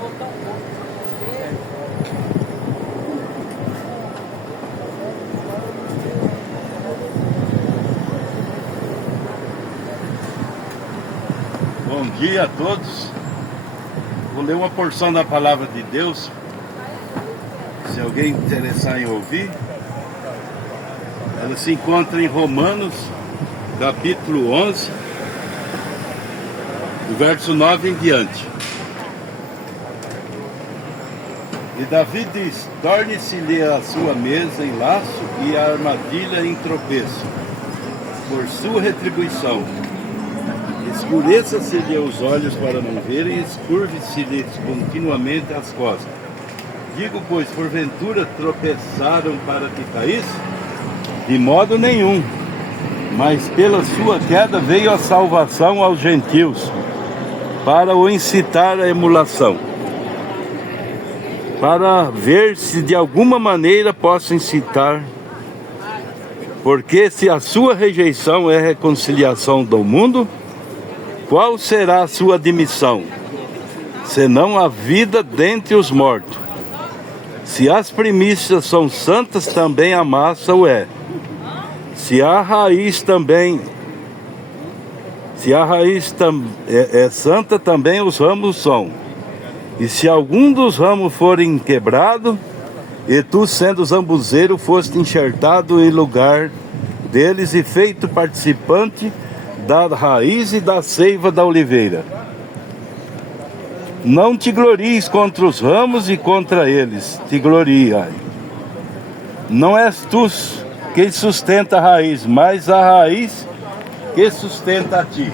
Bom dia a todos. Vou ler uma porção da palavra de Deus. Se alguém interessar em ouvir, ela se encontra em Romanos, capítulo 11, do verso 9 em diante. E Davi diz: torne-se-lhe a sua mesa em laço e a armadilha em tropeço, por sua retribuição. Escureça-se-lhe os olhos para não ver e escurve-se-lhe continuamente as costas. Digo, pois, porventura tropeçaram para que caísse? De modo nenhum, mas pela sua queda veio a salvação aos gentios, para o incitar à emulação, para ver se de alguma maneira possa incitar, porque se a sua rejeição é reconciliação do mundo, qual será a sua admissão, senão a vida dentre os mortos? Se as primícias são santas, também a massa o é. Se a raiz é santa, também os ramos são. E se algum dos ramos forem quebrado, e tu, sendo zambuzeiro, foste enxertado em lugar deles e feito participante da raiz e da seiva da oliveira. Não te glories contra os ramos e contra eles te gloriai. Não és tu quem sustenta a raiz, mas a raiz que sustenta a ti.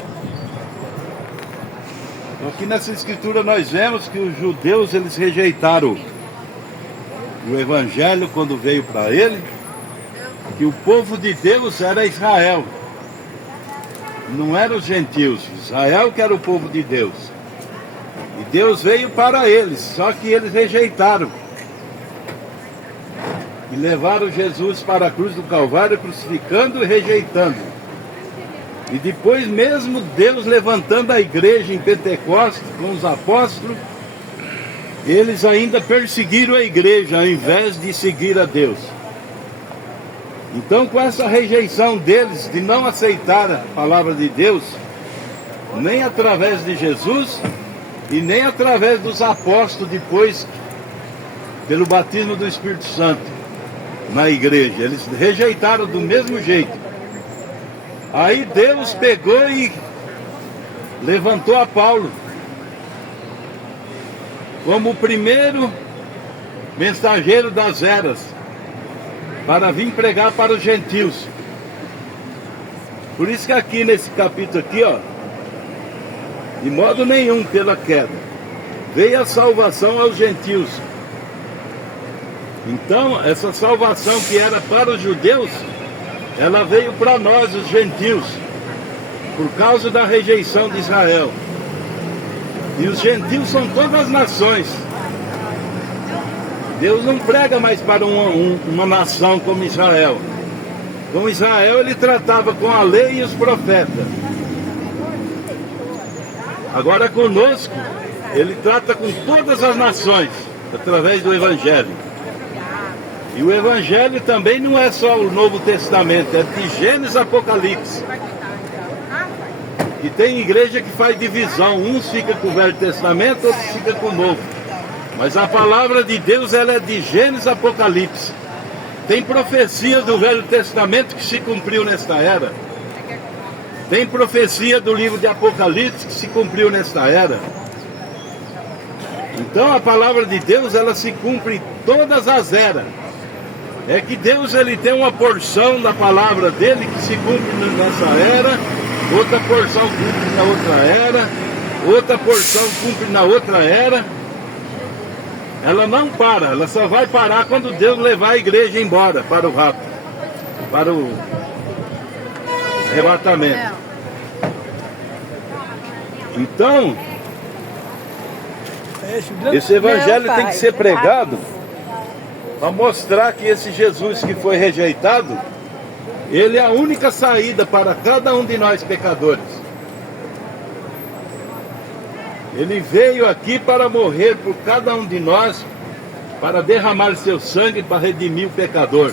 Então, aqui nessa escritura nós vemos que os judeus, eles rejeitaram o evangelho quando veio para ele, que o povo de Deus era Israel, não eram os gentios. Israel que era o povo de Deus, e Deus veio para eles, só que eles rejeitaram e levaram Jesus para a cruz do Calvário, crucificando e rejeitando. E depois, mesmo Deus levantando a igreja em Pentecostes com os apóstolos, eles ainda perseguiram a igreja ao invés de seguir a Deus. Então, com essa rejeição deles de não aceitar a palavra de Deus, nem através de Jesus e nem através dos apóstolos depois, pelo batismo do Espírito Santo na igreja, eles rejeitaram do mesmo jeito. Aí Deus pegou e levantou a Paulo como o primeiro mensageiro das eras, para vir pregar para os gentios. Por isso que aqui nesse capítulo aqui, ó, de modo nenhum pela queda veio a salvação aos gentios. Então essa salvação que era para os judeus, ela veio para nós, os gentios, por causa da rejeição de Israel. E os gentios são todas as nações. Deus não prega mais para uma nação como Israel. Com Israel ele tratava com a lei e os profetas. Agora conosco, ele trata com todas as nações, através do Evangelho. E o Evangelho também não é só o Novo Testamento, é de Gênesis a Apocalipse. E tem igreja que faz divisão, uns ficam com o Velho Testamento, outros ficam com o Novo. Mas a palavra de Deus, ela é de Gênesis a Apocalipse. Tem profecias do Velho Testamento que se cumpriu nesta era. Tem profecia do livro de Apocalipse que se cumpriu nesta era. Então a palavra de Deus, ela se cumpre em todas as eras. É que Deus, ele tem uma porção da palavra dele que se cumpre nessa era, outra porção cumpre na outra era, outra porção cumpre na outra era. Ela não para, ela só vai parar quando Deus levar a igreja embora para o rapto, para o arrebatamento. Então, esse evangelho tem que ser pregado para mostrar que esse Jesus que foi rejeitado, ele é a única saída para cada um de nós pecadores. Ele veio aqui para morrer por cada um de nós, para derramar seu sangue para redimir o pecador.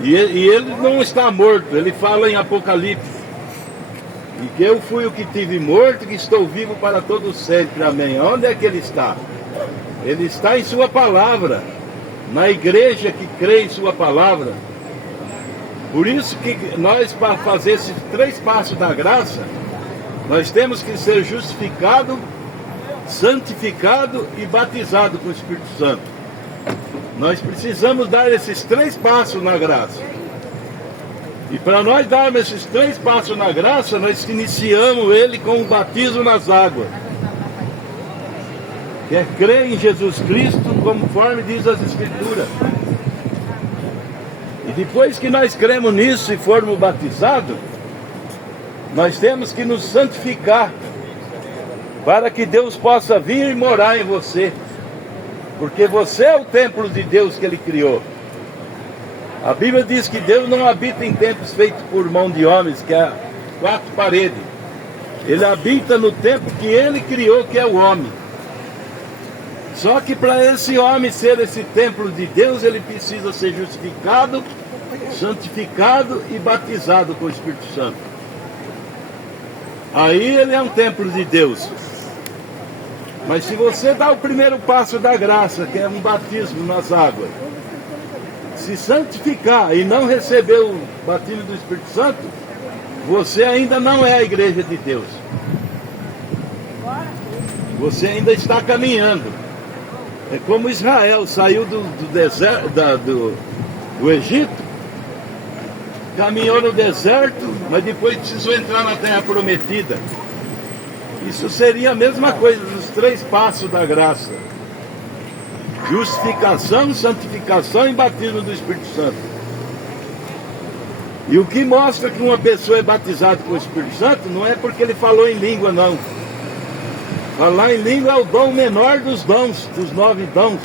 E ele não está morto, ele fala em Apocalipse. E que eu fui o que tive morto, que estou vivo para todo sempre. Amém. Onde é que ele está? Ele está em sua palavra, na igreja que crê em sua palavra. Por isso que nós, para fazer esses 3 passos da graça, nós temos que ser justificado, santificado e batizado com o Espírito Santo. Nós precisamos dar esses 3 passos na graça. E para nós darmos esses 3 passos na graça, nós iniciamos ele com o batismo nas águas. Que é crer em Jesus Cristo, conforme diz as Escrituras. E depois que nós cremos nisso e formos batizados, nós temos que nos santificar, para que Deus possa vir e morar em você. Porque você é o templo de Deus que Ele criou. A Bíblia diz que Deus não habita em templos feitos por mão de homens, que é 4 paredes. Ele habita no templo que Ele criou, que é o homem. Só que para esse homem ser esse templo de Deus, ele precisa ser justificado, santificado e batizado com o Espírito Santo. Aí ele é um templo de Deus. Mas se você dá o primeiro passo da graça, que é um batismo nas águas, se santificar e não receber o batismo do Espírito Santo, você ainda não é a igreja de Deus. Você ainda está caminhando. É como Israel saiu do deserto, do Egito, caminhou no deserto, mas depois precisou entrar na terra prometida. Isso seria a mesma coisa dos 3 passos da graça: justificação, santificação e batismo do Espírito Santo. E o que mostra que uma pessoa é batizada com o Espírito Santo não é porque ele falou em língua, não. Falar em língua é o dom menor dos dons, dos 9 dons.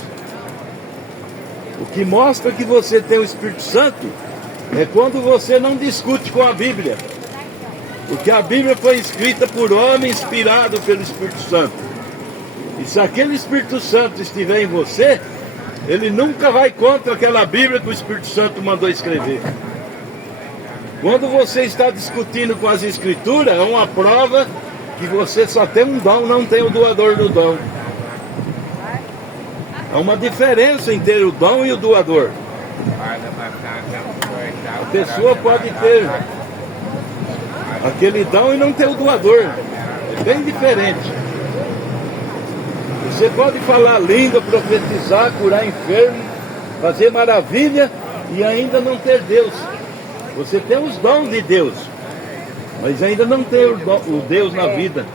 O que mostra que você tem o Espírito Santo é quando você não discute com a Bíblia. Porque a Bíblia foi escrita por homem inspirado pelo Espírito Santo. E se aquele Espírito Santo estiver em você, ele nunca vai contra aquela Bíblia que o Espírito Santo mandou escrever. Quando você está discutindo com as Escrituras, é uma prova que você só tem um dom, não tem o doador do dom. Há uma diferença entre o dom e o doador. A pessoa pode ter aquele dom e não ter o doador. É bem diferente. Você pode falar língua, profetizar, curar enfermo, fazer maravilha e ainda não ter Deus. Você tem os dons de Deus, mas ainda não tem o Deus na vida.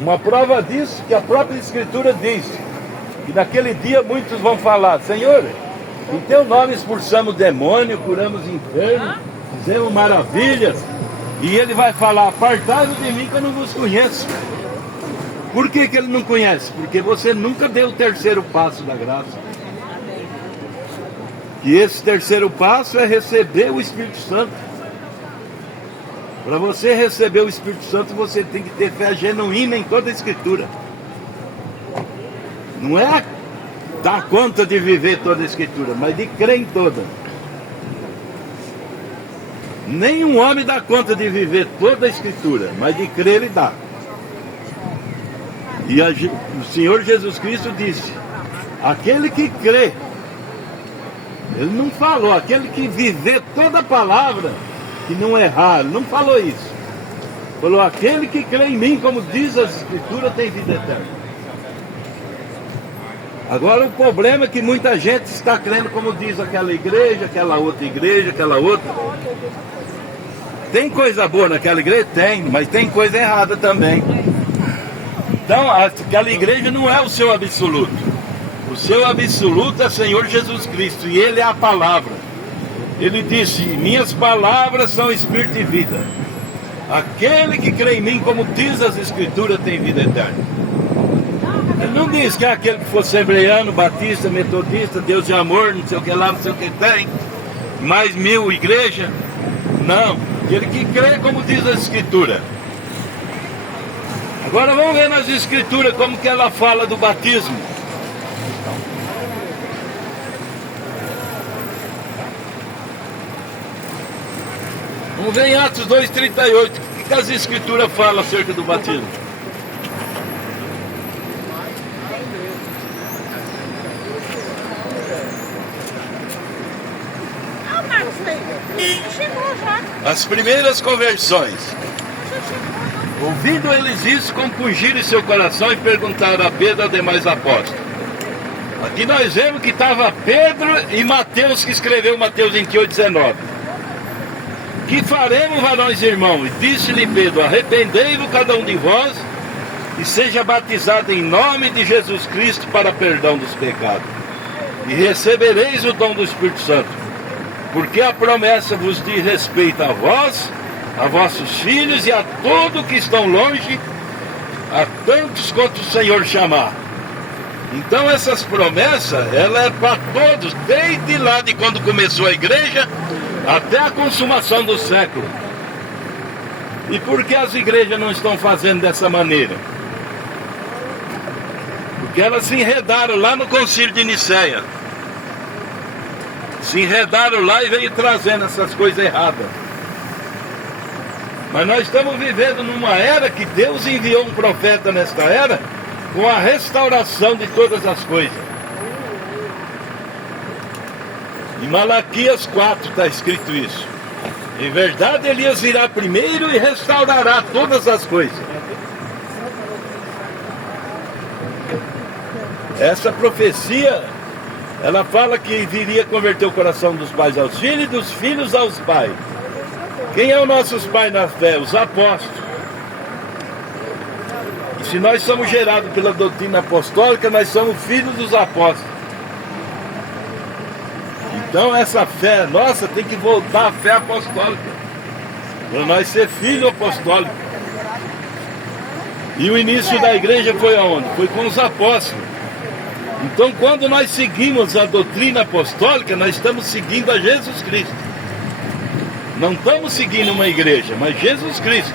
Uma prova disso que a própria Escritura diz que naquele dia muitos vão falar: Senhor, em teu nome expulsamos demônio, curamos enfermos, fizemos maravilhas. E ele vai falar: apartai-vos de mim que eu não vos conheço. Por que ele não conhece? Porque você nunca deu o terceiro passo da graça. E esse terceiro passo é receber o Espírito Santo. Para você receber o Espírito Santo, você tem que ter fé genuína em toda a Escritura. Não é dar conta de viver toda a Escritura, mas de crer em toda. Nenhum homem dá conta de viver toda a Escritura, mas de crer ele dá. E o Senhor Jesus Cristo disse: aquele que crê, ele não falou, aquele que viver toda a palavra, que não errar, ele não falou isso. Falou: aquele que crê em mim, como diz as Escrituras, tem vida eterna. Agora o problema é que muita gente está crendo como diz aquela igreja, aquela outra. Tem coisa boa naquela igreja? Tem, mas tem coisa errada também. Então aquela igreja não é o seu absoluto. O seu absoluto é Senhor Jesus Cristo, e Ele é a palavra. Ele disse: minhas palavras são espírito e vida. Aquele que crê em mim, como diz as Escrituras, tem vida eterna. Ele não diz que é aquele que for assembleiano, batista, metodista, Deus de amor, não sei o que lá, não sei o que tem, mais 1000 igrejas. Não. Aquele que crê, como diz a Escritura. Agora vamos ver nas Escrituras como que ela fala do batismo. Vamos ver em Atos 2,38, o que as Escrituras falam acerca do batismo. As primeiras conversões. Ouvindo eles isso, compungiram seu coração e perguntaram a Pedro e demais apóstolos. Aqui nós vemos que estava Pedro e Mateus, que escreveu Mateus 28,19. Que faremos, varões e irmãos? E disse-lhe Pedro: arrependei-vos cada um de vós e seja batizado em nome de Jesus Cristo para perdão dos pecados, e recebereis o dom do Espírito Santo. Porque a promessa vos diz respeito a vós, a vossos filhos e a todos que estão longe, a tantos quanto o Senhor chamar. Então essas promessas, ela é para todos, desde lá de quando começou a igreja, até a consumação do século. E por que as igrejas não estão fazendo dessa maneira? Porque elas se enredaram lá no concílio de Nicéia. Se enredaram lá e veio trazendo essas coisas erradas. Mas nós estamos vivendo numa era que Deus enviou um profeta nesta era com a restauração de todas as coisas. Em Malaquias 4 está escrito isso. Em verdade, Elias virá primeiro e restaurará todas as coisas. Essa profecia, ela fala que viria converter o coração dos pais aos filhos e dos filhos aos pais. Quem é os nossos pais na fé? Os apóstolos. E se nós somos gerados pela doutrina apostólica, nós somos filhos dos apóstolos. Então essa fé nossa tem que voltar à fé apostólica, para nós ser filho apostólico. E o início da igreja foi aonde? Foi com os apóstolos. Então quando nós seguimos a doutrina apostólica, nós estamos seguindo a Jesus Cristo. Não estamos seguindo uma igreja, mas Jesus Cristo.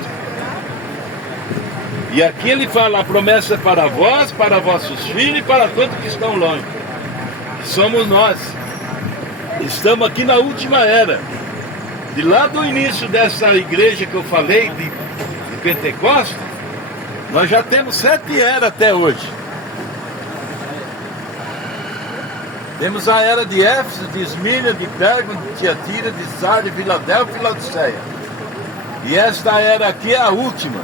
E aqui ele fala: a promessa é para vós, para vossos filhos e para todos que estão longe. Somos nós. Estamos aqui na última era. De lá do início dessa igreja que eu falei, de Pentecostes, nós já temos 7 eras até hoje. Temos a era de Éfeso, de Esmirna, de Pérgamo, de Tiatira, de Sardes, de Filadélfia e Laodiceia. E esta era aqui é a última.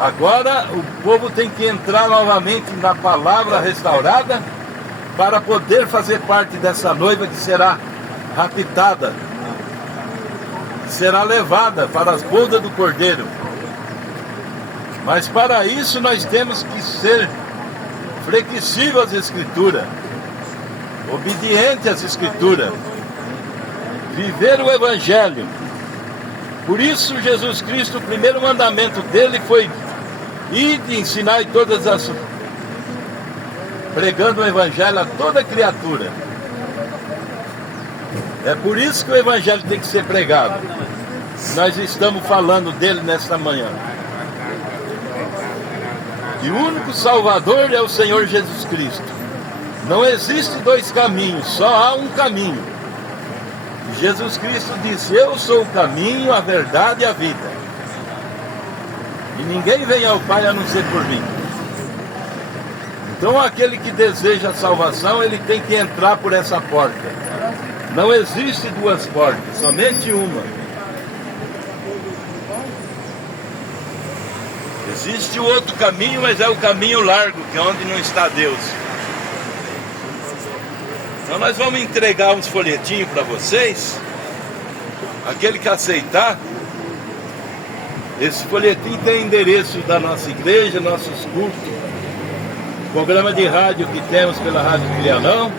Agora o povo tem que entrar novamente na palavra restaurada para poder fazer parte dessa noiva que será raptada, será levada para as bodas do Cordeiro. Mas para isso nós temos que ser flexíveis às Escrituras, obediente às Escrituras, viver o Evangelho. Por isso Jesus Cristo, o primeiro mandamento dele foi: ide e ensinai todas as... pregando o Evangelho a toda criatura. É por isso que o Evangelho tem que ser pregado. Nós estamos falando dele nesta manhã. E o único Salvador é o Senhor Jesus Cristo. Não existe 2 caminhos, só há um caminho. Jesus Cristo disse: eu sou o caminho, a verdade e a vida. E ninguém vem ao Pai a não ser por mim. Então aquele que deseja a salvação, ele tem que entrar por essa porta. Não existe 2 portas, somente uma. Existe o outro caminho, mas é o caminho largo, que é onde não está Deus. Então nós vamos entregar uns folhetinhos para vocês. Aquele que aceitar, esse folhetim tem endereço da nossa igreja, nossos cultos, programa de rádio que temos pela Rádio Trianão.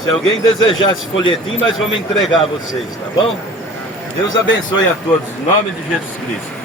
Se alguém desejar esse folhetim, nós vamos entregar a vocês, tá bom? Deus abençoe a todos, em nome de Jesus Cristo.